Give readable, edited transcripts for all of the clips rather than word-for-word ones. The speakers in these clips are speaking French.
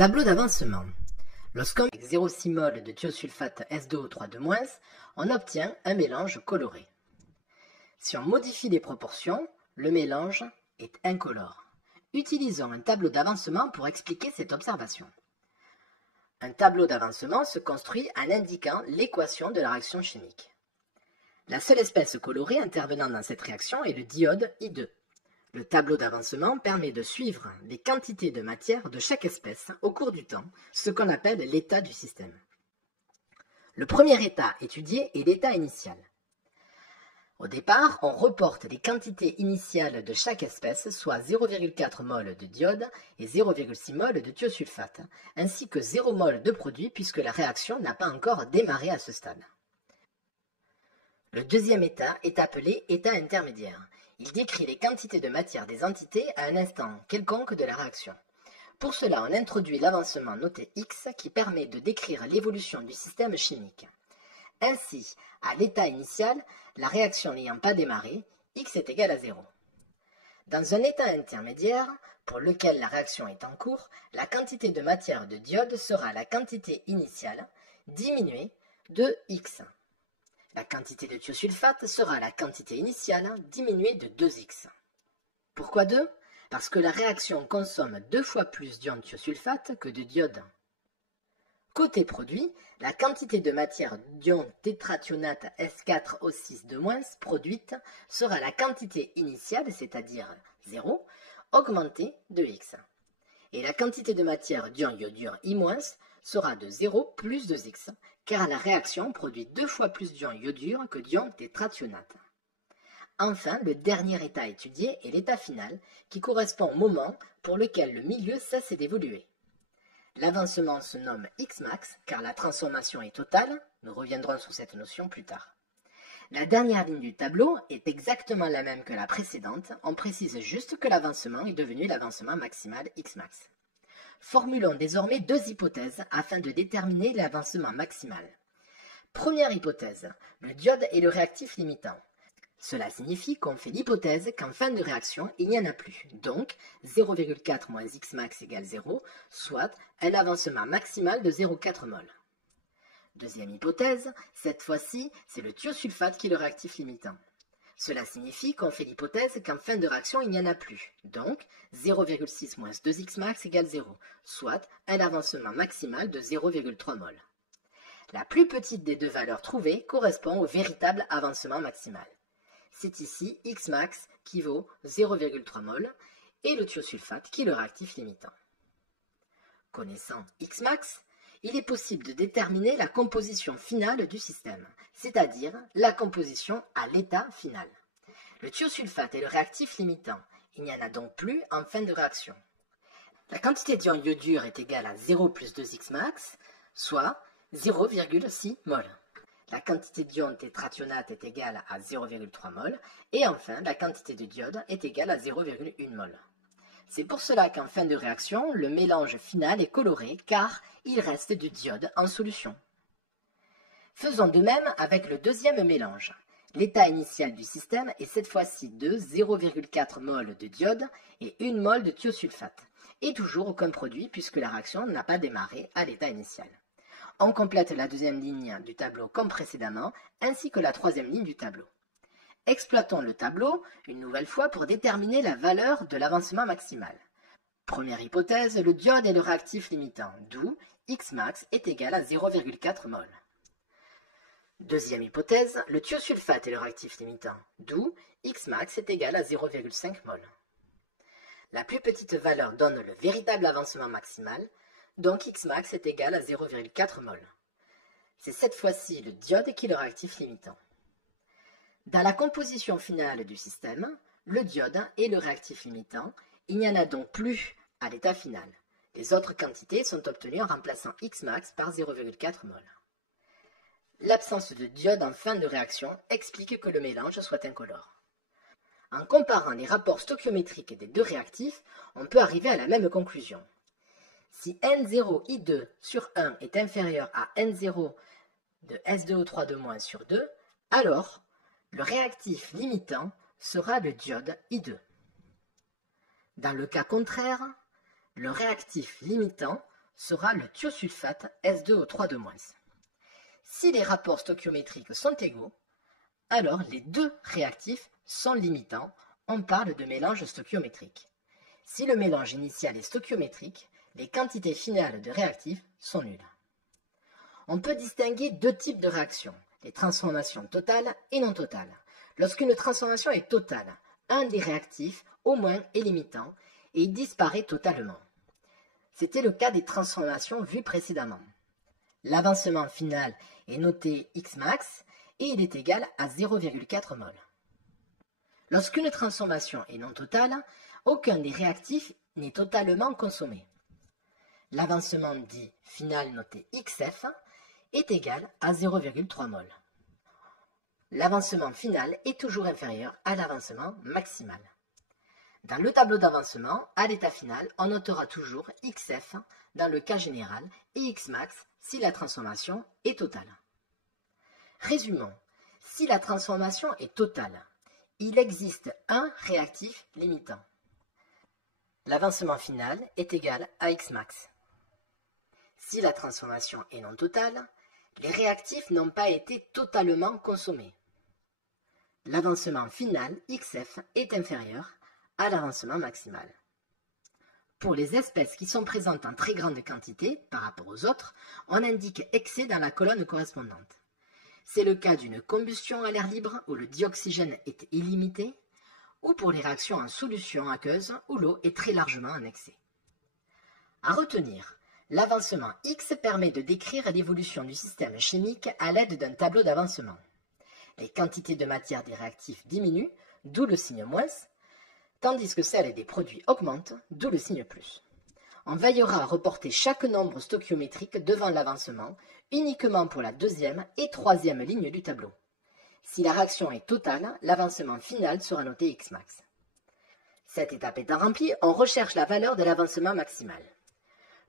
Tableau d'avancement. Lorsqu'on met 0,6 mol de thiosulfate S2O3 on obtient un mélange coloré. Si on modifie les proportions, le mélange est incolore. Utilisons un tableau d'avancement pour expliquer cette observation. Un tableau d'avancement se construit en indiquant l'équation de la réaction chimique. La seule espèce colorée intervenant dans cette réaction est le diode I2. Le tableau d'avancement permet de suivre les quantités de matière de chaque espèce au cours du temps, ce qu'on appelle l'état du système. Le premier état étudié est l'état initial. Au départ, on reporte les quantités initiales de chaque espèce, soit 0,4 mol de diode et 0,6 mol de thiosulfate, ainsi que 0 mol de produit puisque la réaction n'a pas encore démarré à ce stade. Le deuxième état est appelé état intermédiaire. Il décrit les quantités de matière des entités à un instant quelconque de la réaction. Pour cela, on introduit l'avancement noté X qui permet de décrire l'évolution du système chimique. Ainsi, à l'état initial, la réaction n'ayant pas démarré, X est égal à 0. Dans un état intermédiaire, pour lequel la réaction est en cours, la quantité de matière de diode sera la quantité initiale diminuée de X. La quantité de thiosulfate sera la quantité initiale diminuée de 2X. Pourquoi 2 ? Parce que la réaction consomme 2 fois plus d'ion thiosulfate que de diode. Côté produit, la quantité de matière d'ion tétrathionate S4O6- produite sera la quantité initiale, c'est-à-dire 0, augmentée de X. Et la quantité de matière d'ion iodure I- sera de 0 plus 2X, car la réaction produit 2 fois plus d'ion iodure que d'ion tétrathionate. Enfin, le dernier état étudié est l'état final, qui correspond au moment pour lequel le milieu cesse d'évoluer. L'avancement se nomme Xmax, car la transformation est totale, nous reviendrons sur cette notion plus tard. La dernière ligne du tableau est exactement la même que la précédente, on précise juste que l'avancement est devenu l'avancement maximal Xmax. Formulons désormais deux hypothèses afin de déterminer l'avancement maximal. Première hypothèse, le diode est le réactif limitant. Cela signifie qu'on fait l'hypothèse qu'en fin de réaction, il n'y en a plus. Donc, 0,4 moins Xmax égale 0, soit un avancement maximal de 0,4 mol. Deuxième hypothèse, cette fois-ci, c'est le thiosulfate qui est le réactif limitant. Cela signifie qu'on fait l'hypothèse qu'en fin de réaction, il n'y en a plus. Donc, 0,6 moins 2Xmax égale 0, soit un avancement maximal de 0,3 mol. La plus petite des deux valeurs trouvées correspond au véritable avancement maximal. C'est ici Xmax qui vaut 0,3 mol et le thiosulfate qui est le réactif limitant. Connaissant Xmax, il est possible de déterminer la composition finale du système, c'est-à-dire la composition à l'état final. Le thiosulfate est le réactif limitant, il n'y en a donc plus en fin de réaction. La quantité d'ion iodure est égale à 0 plus 2Xmax, soit 0,6 mol. La quantité d'ion tétrathionate est égale à 0,3 mol, et enfin la quantité de diode est égale à 0,1 mol. C'est pour cela qu'en fin de réaction, le mélange final est coloré car il reste du diode en solution. Faisons de même avec le deuxième mélange. L'état initial du système est cette fois-ci de 0,4 mol de diode et 1 mol de thiosulfate, et toujours aucun produit puisque la réaction n'a pas démarré à l'état initial. On complète la deuxième ligne du tableau comme précédemment, ainsi que la troisième ligne du tableau. Exploitons le tableau une nouvelle fois pour déterminer la valeur de l'avancement maximal. Première hypothèse, le diode est le réactif limitant, d'où Xmax est égal à 0,4 mol. Deuxième hypothèse, le thiosulfate est le réactif limitant, d'où Xmax est égal à 0,5 mol. La plus petite valeur donne le véritable avancement maximal, donc Xmax est égal à 0,4 mol. C'est cette fois-ci le diode qui est le réactif limitant. Dans la composition finale du système, le diode est le réactif limitant, il n'y en a donc plus à l'état final. Les autres quantités sont obtenues en remplaçant Xmax par 0,4 mol. L'absence de diode en fin de réaction explique que le mélange soit incolore. En comparant les rapports stoichiométriques des deux réactifs, on peut arriver à la même conclusion. Si N0I2 sur 1 est inférieur à N0 de S2O3 sur 2, alors le réactif limitant sera le diode I2. Dans le cas contraire, le réactif limitant sera le thiosulfate S2O3 2-. Si les rapports stoichiométriques sont égaux, alors les deux réactifs sont limitants, on parle de mélange stoichiométrique. Si le mélange initial est stoichiométrique, les quantités finales de réactifs sont nulles. On peut distinguer deux types de réactions, les transformations totales et non totales. Lorsqu'une transformation est totale, un des réactifs, au moins, est limitant et il disparaît totalement. C'était le cas des transformations vues précédemment. L'avancement final est noté Xmax et il est égal à 0,4 mol. Lorsqu'une transformation est non totale, aucun des réactifs n'est totalement consommé. L'avancement dit final noté XF est égal à 0,3 mol. L'avancement final est toujours inférieur à l'avancement maximal. Dans le tableau d'avancement, à l'état final, on notera toujours XF dans le cas général et Xmax si la transformation est totale. Résumons, si la transformation est totale, il existe un réactif limitant. L'avancement final est égal à Xmax. Si la transformation est non totale, les réactifs n'ont pas été totalement consommés. L'avancement final, XF, est inférieur à l'avancement maximal. Pour les espèces qui sont présentes en très grande quantité par rapport aux autres, on indique excès dans la colonne correspondante. C'est le cas d'une combustion à l'air libre où le dioxygène est illimité, ou pour les réactions en solution aqueuse où l'eau est très largement en excès. À retenir, l'avancement X permet de décrire l'évolution du système chimique à l'aide d'un tableau d'avancement. Les quantités de matière des réactifs diminuent, d'où le signe moins, tandis que celles des produits augmentent, d'où le signe plus. On veillera à reporter chaque nombre stoichiométrique devant l'avancement, uniquement pour la deuxième et troisième ligne du tableau. Si la réaction est totale, l'avancement final sera noté Xmax. Cette étape étant remplie, on recherche la valeur de l'avancement maximal.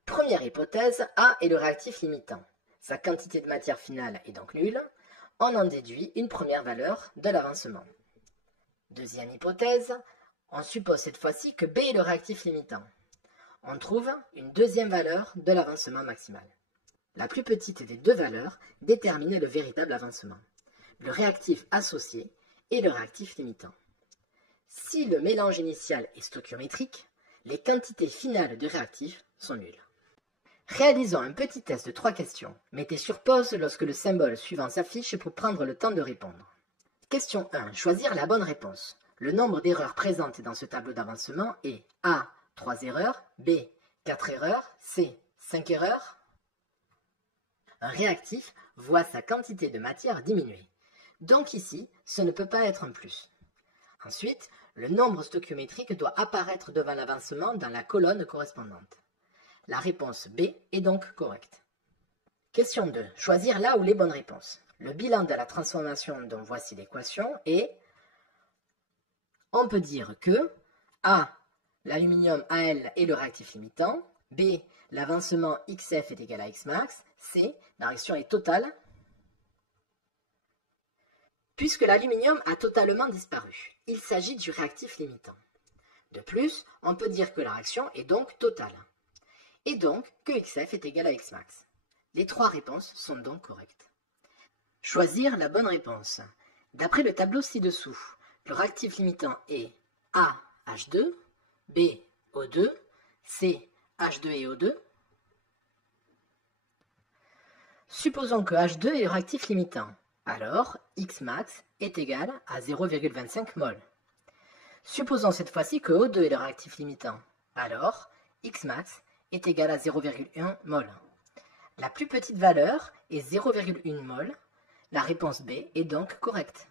Première hypothèse, A est le réactif limitant. Sa quantité de matière finale est donc nulle. On en déduit une première valeur de l'avancement. Deuxième hypothèse, on suppose cette fois-ci que B est le réactif limitant. On trouve une deuxième valeur de l'avancement maximal. La plus petite des deux valeurs détermine le véritable avancement. Le réactif associé est le réactif limitant. Si le mélange initial est stoichiométrique, les quantités finales de réactifs sont nulles. Réalisons un petit test de 3 questions. Mettez sur pause lorsque le symbole suivant s'affiche pour prendre le temps de répondre. Question 1. Choisir la bonne réponse. Le nombre d'erreurs présentes dans ce tableau d'avancement est A. 3 erreurs, B. 4 erreurs, C. 5 erreurs. Un réactif voit sa quantité de matière diminuer. Donc ici, ce ne peut pas être un plus. Ensuite, le nombre stoichiométrique doit apparaître devant l'avancement dans la colonne correspondante. La réponse B est donc correcte. Question 2. Choisir là où les bonnes réponses. Le bilan de la transformation dont voici l'équation est... On peut dire que A. L'aluminium Al est le réactif limitant. B. L'avancement XF est égal à Xmax. C. La réaction est totale. Puisque l'aluminium a totalement disparu, il s'agit du réactif limitant. De plus, on peut dire que la réaction est donc totale. Et donc que XF est égal à Xmax. Les 3 réponses sont donc correctes. Choisir la bonne réponse. D'après le tableau ci-dessous, le réactif limitant est A, H2, B, O2, C, H2 et O2. Supposons que H2 est le réactif limitant. Alors, Xmax est égal à 0,25 mol. Supposons cette fois-ci que O2 est le réactif limitant. Alors, Xmax est égal à 0,1 mol. La plus petite valeur est 0,1 mol. La réponse B est donc correcte.